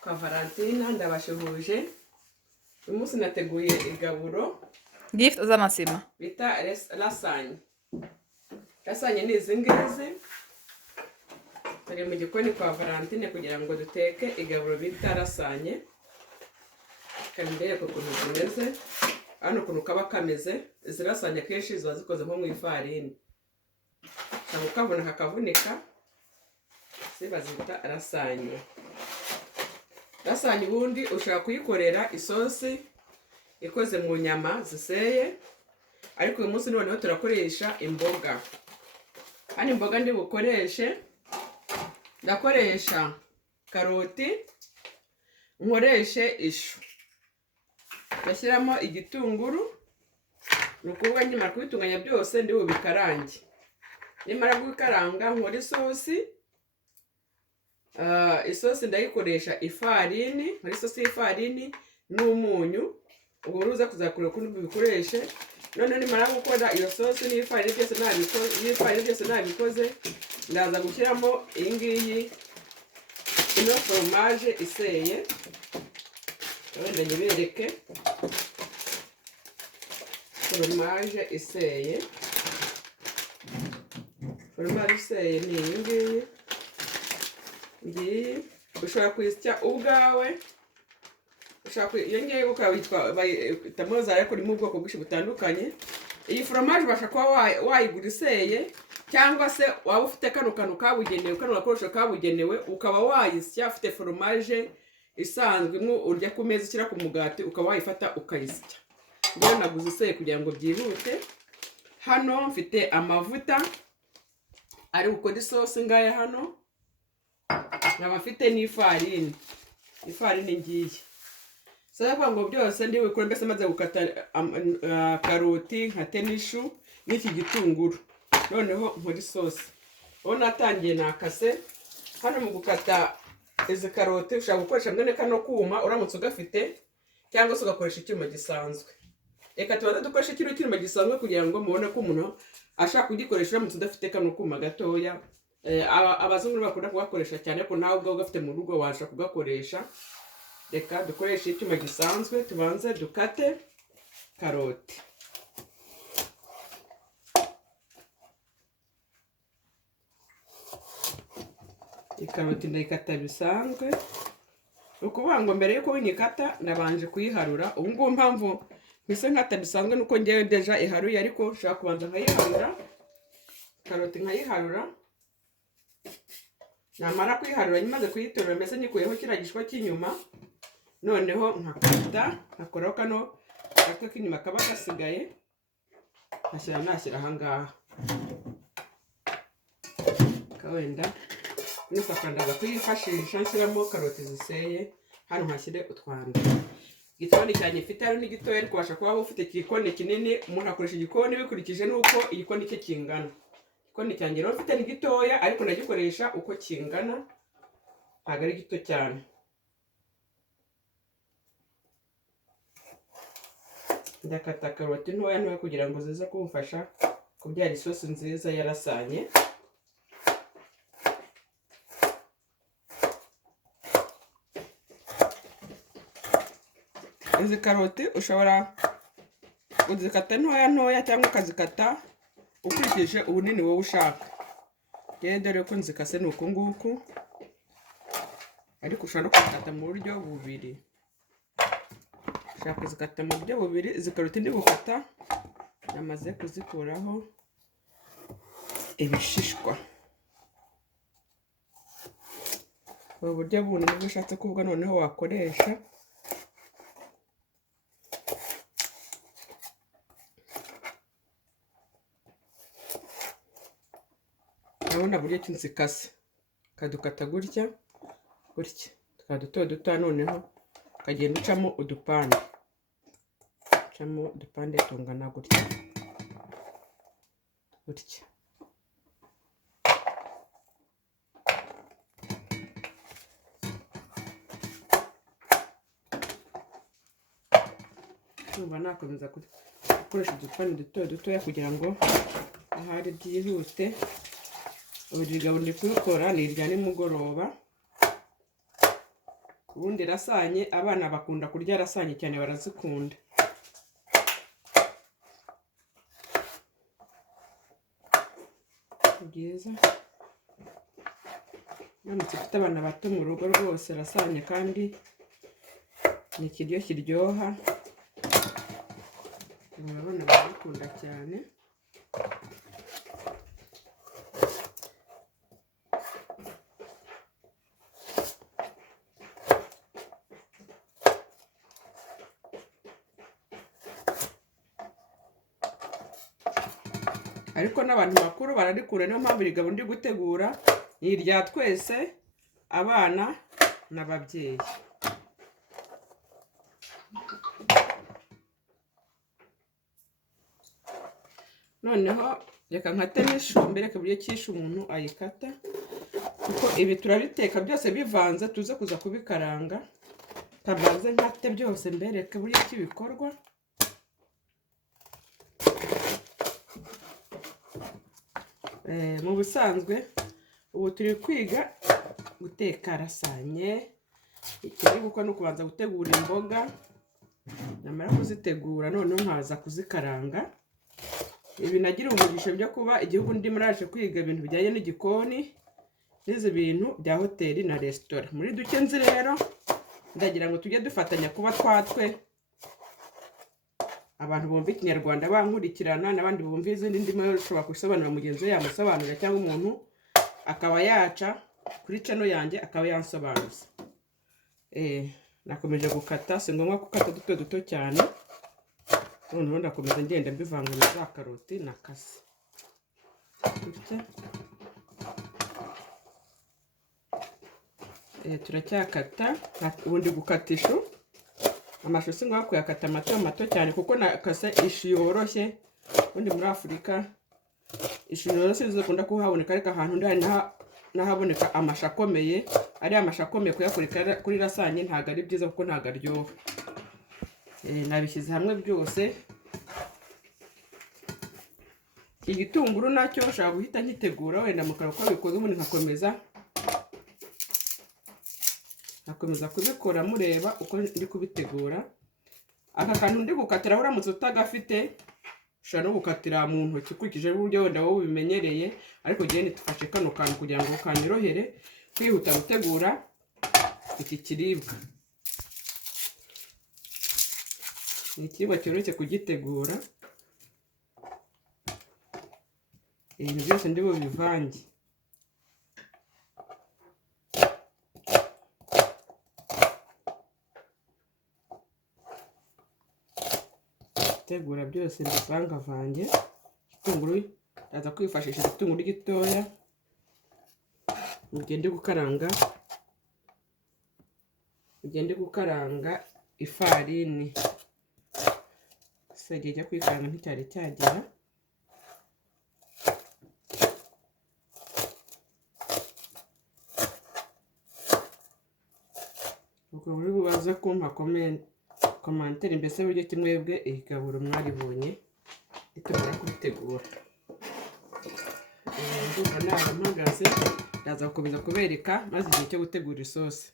kwa Valentina ndabashuhuje. Uyu munsi nateguye igaburo gift z'amasima bita lasanye. Lasanye ni izi ngizi. Turi mu gikoni kwa Valentine kugira ngo duteke igaburo bita lasanye. Kandi ndebe ukuntu zimeze. Hano ukuntu kaba kameze. Izi lasanye kenshi ziba zikoze nko mu ifarini. Cyangwa ukabona kakavunika. Ziba zita lasanye. Lasanye ubundi ushobora kuyikorera isosi ikoze mu nyama ziseye, ariko uyu munsi noneho turakoresha imboga. Hano imboga ndi bukoreshe, ndakoresha karoti, nkoreshe ishu, ndashyiramo igitunguru, nukuvuga nyuma kubitunganya byose ndi bubikarange. Nimara kubikaranga nkora isosi. Isosi ndayikoresha ifarini, muri isosi y'ifarini n'umunyu. Ubwo ruza kuzakura ukuntu bikoreshe. None nimara gukora iyo sosi n'ifarini byose nabikoze, ndaza gushyiramo iyi ngiyi ino fromage iseye. Wenda nyibereke fromage iseye. Fromage iseye ni iyi ngiyi. Ngiyi ushobora kwisya ubwawe, iyo ngiye ukabitwa bayitamoza, ariko ni mu bwoko bwinshi butandukanye. Iyi fromage ubasha kuba wayigura iseye, cyangwa se waba ufite kano kantu kabugenewe, kano gakoresho kabugenewe, ukaba wayisya ufite fromage isanzwe imwe urya ku meza ushyira ku mugati, ukaba wayifata ukayisya. Rero naguze iseye kugira ngo byihute. Hano mfite amavuta ari gukora isosi ngaya hano. Nkaba mfite n'ifarini. Ifarini ngiye. Sasa ngo byose ndi bikore mbese maze gukata karoti, nkate n'ishu n'iki gitunguru. Noneho nkora isosi. Ubu natangiye nakase. Hano mu gukata izi karoti ushaka gukoresha mwene kano kuma uramutse ugafite, cyangwa se ugakoresha icyuma gisanzwe. Reka tubanze dukoresha kino cyuma gisanzwe kugira ngo mubone ko umuntu ashaka kugikoresha uramutse udafite kano kuma gatoya. Abazungu bakunda kugakoresha cyane, ko nawe ubwo ugafite mu rugo wabasha kugakoresha. Reka dukoreshe icyuma gisanzwe, tubanze dukate karoti. Ikaroti ndayikata bisanzwe. Ukuvuga ngo mbere yuko winyikata nabanje kuyiharura. Ubu ngubu mpamvu mpise nkata bisanzwe nuko ngewe deja iharuye, ariko nshaka kubanza nkayiharura. Karoti nkayiharura. Namara kuyiharura nyamaze kuyitorera mbese nyikuyeho kiriya gishwa cy'inyuma. Noneho nkakata, nkakoraho kano gatwe k'inyuma kaba gasigaye, nashyira ahangaha. Kawenda nifakandaga kuyifashisha nshyiramo karoti ziseye. Hano nkashyire utwanda. Igikoni cyanjye mfite hano ni gitoya, ariko ubasha kuba ufite igikoni kinini. Umuntu akoresha igikoni bikurikije n'uko igikoni cye kingana. Igikoni cyanjye rero mfite ni gitoya, ariko ndagikoresha uko kingana, ntabwo ari gito cyane. Ndakata karoti ntoya kugira ngo zize kumfasha kubyara isosi nziza yarasanye. Izi karoti ushobora kuzikata ntoya cyangwa ukazikata ukurikije ubunini wowe ushaka. Rero dore ko nzikase ni uku nguku, ariko ushobora no kuzikata mu buryo bubiri. Ushaka kuzikata mu buryo bubiri. Izi karoti ndi gukata namaze kuzikuraho ibishishwa. Ubu buryo bundi nibwo ushatse kuvuga noneho wakoresha. Urabona buryo ki nzikase. Kadukata gutya gutya, tukaba duto noneho ukagenda ucamo udupande. Ucamo udupande tungana gutya gutya. Numva nakomeza gukoresha udupande dutoya kugira ngo ahari byihute. Ubu ndi kubikora ni irya nimugoroba. ubundi rasanye abana bakunda kurya rasanye cyane, barazikunda. Byiza uramutse ufite abana bato mu rugo rwose rasanye, kandi ni ikiryo kiryoha, abana barabikunda cyane. Ariko n'abantu bakuru bararikura, niyo mpamvu iri gabo ndi gutegura ni irya twese, abana n'ababyeyi. Noneho reka nkate n'ishombe, reka buryo cyishe umuntu ayikata, kuko ibi turabiteka byose bivanze, tuze kuza kubikaranga. Kabanze nkate byose mbereke buryo ki bikorwa. Mu busanzwe ubu turi kwiga guteka rasanye. Ikiri gukora ni ukubanza gutegura imboga, namara kuzitegura noneho nkaza kuzikaranga. Ibi nagira umugisha byo kuba igihugu ndimo naje kwiga ibintu bijyanye n'igikoni n'izi bintu bya hoteli na resitora. Muri duke nzi rero ndagira ngo tujye dufatanya kuba twatwe abantu bumva ikinyarwanda bankurikirana, n'abandi bumva izindi ndimi ushobora gusobanura mugenzi we yamusobanurira, cyangwa umuntu akaba yaca kuri channel yanjye akaba yansobanuza. Nakomeje gukata, si ngombwa gukata duto duto cyane. Noneho ndakomeza ngenda mbivanga na za karoti na kasi. Turacyakata, ubundi gukatisha amashu si ngombwa kuyakata mato mato cyane, kuko nakase ishu yoroshye. Ubundi muri Afurika ishu yoroshye zikunda kuhaboneka, ariko ahantu ndari nahaboneka amashu akomeye. Ari amashu akomeye kuyakurika kuri rasanye ntabwo ari byiza, kuko ntabwo aryoha. Nabishyize hamwe byose. Iki gitunguru nacyo ushobora guhita nkitegura wenda mukara uko bikoze, ubundi nkakomeza kubikora mureba uko ndi kubitegura. Aka kantu ndi gukatira uramutse utagafite ushobora no gukatira mu ntoki ukurikije uburyo wenda wowe ubimenyereye, ariko njyewe nitufashe kano kantu kugira ngo kanyorohere kwihuta gutegura iki kiribwa. Ni ikiribwa cyoroshye kugitegura. Ibintu byose ndi bubivange. Tegura byose mbivangavange. Igitunguru ndaza kwifashisha igitunguru gitoya, ugende gukaranga ifarini. Se igihe cyo kwikaranga nticyari cyagera. Ubwo muri bubaza kumpa komantere mbese buryo ki mwebwe igaburo mwaribonye nitumara kubitegura. Ndumva nahamagaze, ndaza gukomeza kubereka maze igihe cyo gutegura isosi.